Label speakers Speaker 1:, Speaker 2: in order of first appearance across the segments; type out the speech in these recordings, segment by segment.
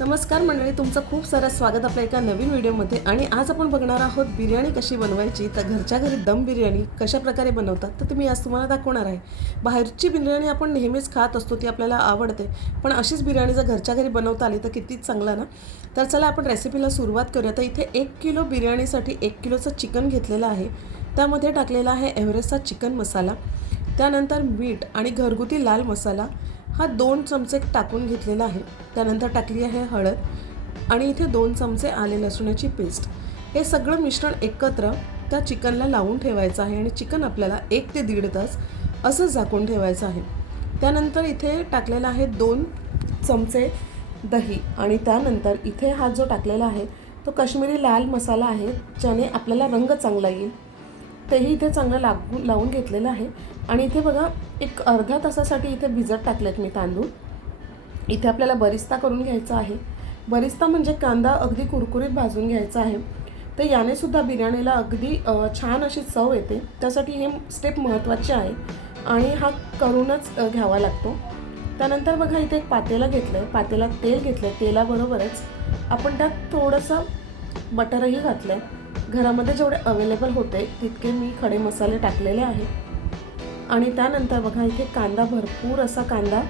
Speaker 1: नमस्कार मंडळी तुमचं खूप सारं स्वागत आपल्या एका नवीन व्हिडिओमध्ये. आणि आज आपण बघणार आहोत बिर्याणी कशी बनवायची तर घरच्या घरी दम बिर्याणी कशा प्रकारे बनवतात तर तुम्ही आज तुम्हाला दाखवणार आहे. बाहेरची बिर्याणी आपण नेहमीच खात असतो ती आपल्याला आवडते. पण अशीच बिर्याणी जर घरच्या घरी बनवता आली तर कितीच चांगला ना? तर चला आपण रेसिपीला सुरुवात करूया. तर इथे एक किलो बिर्याणीसाठी एक किलोचं चिकन घेतलेलं आहे. त्यामध्ये टाकलेला आहे एव्हरेस्टचा चिकन मसाला त्यानंतर मीठ आणि घरगुती लाल मसाला हा दोन चमचे टाकून घेतलेला आहे त्यानंतर टाकली आहे हळद आणि इथे दोन चमचे आले लसूणाची पेस्ट. हे सगळं मिश्रण एकत्र त्या चिकनला लावून ठेवायचं आहे आणि चिकन आपल्याला एक ते दीड तास असं झाकून ठेवायचं आहे. त्यानंतर इथे टाकलेला आहे दोन चमचे दही आणि त्यानंतर इथे हा जो टाकलेला आहे तो काश्मीरी लाल मसाला आहे ज्याने आपल्याला रंग चांगला येईल. तेही इथे चांगलं लागून लावून घेतलेलं आहे. आणि इथे बघा एक अर्ध्या तासासाठी इथे भिजत टाकलेत मी तांदूळ. इथे आपल्याला बरिस्ता करून घ्यायचा आहे. बरिस्ता म्हणजे कांदा अगदी कुरकुरीत भाजून घ्यायचा आहे. तर यानेसुद्धा बिर्याणीला अगदी छान अशी चव येते. त्यासाठी हे स्टेप महत्त्वाचे आहे. आणि हा करूनच घ्यावा लागतो. त्यानंतर बघा इथे एक पातेला घेतलं आहे पातेला तेल घेतलं आहे तेलाबरोबरच आपण त्यात थोडंसं बटरही घातलं आहे घरामध्ये जेवढे अवेलेबल होते तितके मी खडे मसाले टाकलेले आहे आणि त्यानंतर बघा इथे कांदा भरपूर असा कांदा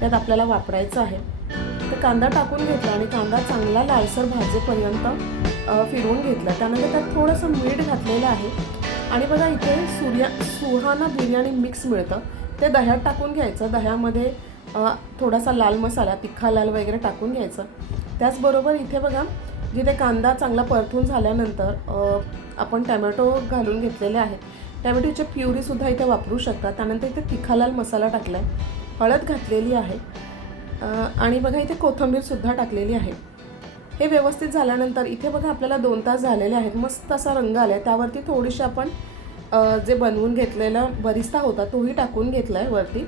Speaker 1: त्यात आपल्याला वापरायचा आहे. तर कांदा टाकून घेतला आणि कांदा चांगला लालसर भाजेपर्यंत फिरवून घेतला. त्यानंतर त्यात थोडंसं मीठ घातलेलं आहे. आणि बघा इथे सूर्या सुहाना बिर्याणी मिक्स मिळतं. ते दह्यात टाकून घ्यायचं. दह्यामध्ये थोडासा लाल मसाला तिखा लाल वगैरे टाकून घ्यायचं. त्याचबरोबर इथे बघा जिथे कांदा चांगला परतून झाल्यानंतर आपण टॅमॅटो घालून घेतलेले आहेत टॅमॅटोच्या प्युरीसुद्धा इथे वापरू शकता त्यानंतर इथे तिखालाल मसाला टाकला आहे हळद घातलेली आहे. आणि बघा इथे कोथिंबीरसुद्धा टाकलेली आहे. हे व्यवस्थित झाल्यानंतर इथे बघा आपल्याला दोन तास झालेले आहेत. मस्त असा रंग आला आहे त्यावरती थोडीशी आपण जे बनवून घेतलेला बरिस्ता होता तोही टाकून घेतला आहे वरती.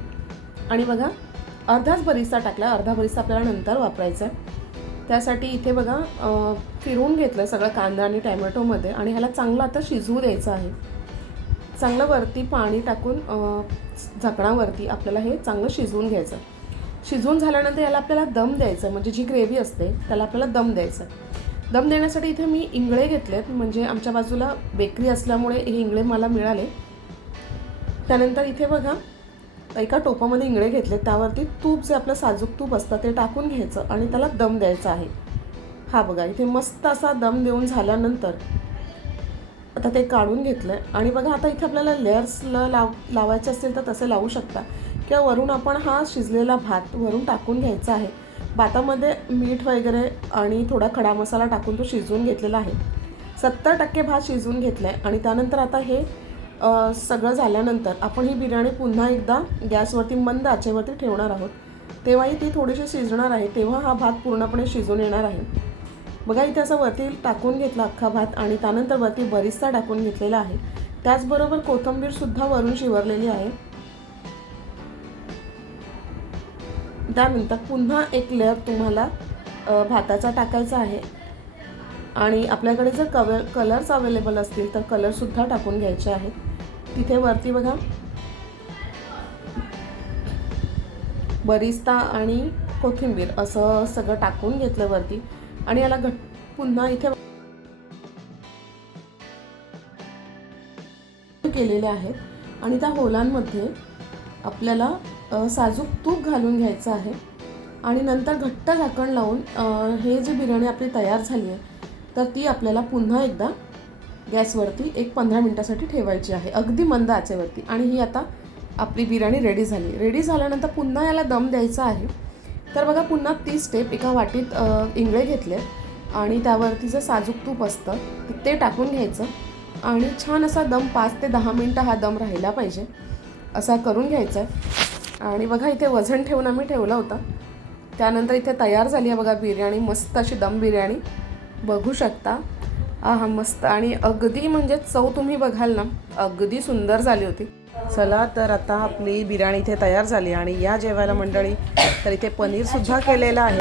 Speaker 1: आणि बघा अर्धाच बरिस्ता टाकला अर्धा बरिस्ता आपल्याला नंतर वापरायचा आहे. त्यासाठी इथे बघा फिरून फिरवून घेतलं सगळं कांदा आणि टॅमॅटोमध्ये. आणि ह्याला चांगलं आता शिजवू द्यायचं आहे. चांगलं वरती पाणी टाकून झाकणावरती आपल्याला हे चांगलं शिजवून घ्यायचं. शिजवून झाल्यानंतर याला आपल्याला दम द्यायचं म्हणजे जी ग्रेव्ही असते त्याला आपल्याला दम द्यायचं. दम देण्यासाठी इथे मी इंगळे घेतलेत म्हणजे आमच्या बाजूला बेकरी असल्यामुळे हे इंगळे मला मिळाले. त्यानंतर इथे बघा एका टोपामध्ये इंगळे घेतले त्यावरती तूप जे आपलं साजूक तूप असतं ते टाकून घ्यायचं आणि त्याला दम द्यायचा आहे. हा बघा इथे मस्त असा दम देऊन झाल्यानंतर आता ते काढून घेतलं आहे आणि बघा आता इथे आपल्याला लेअर्सला लाव लावायचे असतील तर तसे लावू शकता. किंवा वरून आपण हा शिजलेला भात वरून टाकून घ्यायचा आहे. भातामध्ये मीठ वगैरे आणि थोडा खडा मसाला टाकून तो शिजवून घेतलेला आहे. सत्तर टक्के भात शिजवून घेतला आहे आणि त्यानंतर आता हे सगळं झाल्यानंतर आपण ही बिर्याणी पुन्हा एकदा गॅसवरती मंद आचेवरती ठेवणार आहोत. तेव्हाही ती थोडीशी शिजणार आहे. तेव्हा हा भात पूर्णपणे शिजून येणार आहे. बघा इथे असं वरती टाकून घेतला अख्खा भात आणि त्यानंतर वरती बरिस्ता टाकून घेतलेला आहे. त्याचबरोबर कोथिंबीरसुद्धा वरून शिवरलेली आहे. त्यानंतर पुन्हा एक लेअर तुम्हाला भाताचा टाकायचा आहे. आणि आपल्याकडे जर कव कलर्स अवेलेबल असतील तर कलरसुद्धा टाकून घ्यायचे आहेत. तिथे वरती बघा बरिस्ता आणि कोथिंबीर असं सगळं टाकून घेतलं वरती. आणि याला घट पुन्हा इथे केलेले आहेत. आणि त्या होलांमध्ये आपल्याला साजूक तूप घालून घ्यायचं आहे. आणि नंतर घट्ट झाकण लावून हे जी बिर्याणी आपली तयार झाली आहे तर ती आपल्याला पुन्हा एकदा गॅसवरती एक पंधरा मिनटासाठी ठेवायची आहे. अगदी मंद आचेवरती. आणि ही आता आपली बिर्याणी रेडी झाली रेडी झाल्यानंतर पुन्हा याला दम द्यायचा आहे. तर बघा पुन्हा ती स्टेप एका वाटीत इंगळे घेतले आणि त्यावरती जे साजूक तूप असतं ते टाकून घ्यायचं आणि छान असा दम पाच ते दहा मिनटं हा दम राहिला पाहिजे. असा करून घ्यायचा आहे. आणि बघा इथे वजन ठेवून आम्ही ठेवला होता. त्यानंतर इथे तयार झाली आहे बघा बिर्याणी मस्त अशी दम बिर्याणी. बघू शकता. हा मस्त. आणि अगदी म्हणजे चव तुम्ही बघाल ना अगदी सुंदर झाली होती. चला तर आता आपली बिर्याणी इथे तयार झाली आणि या जेवायला मंडळी तर इथे पनीरसुद्धा केलेलं आहे.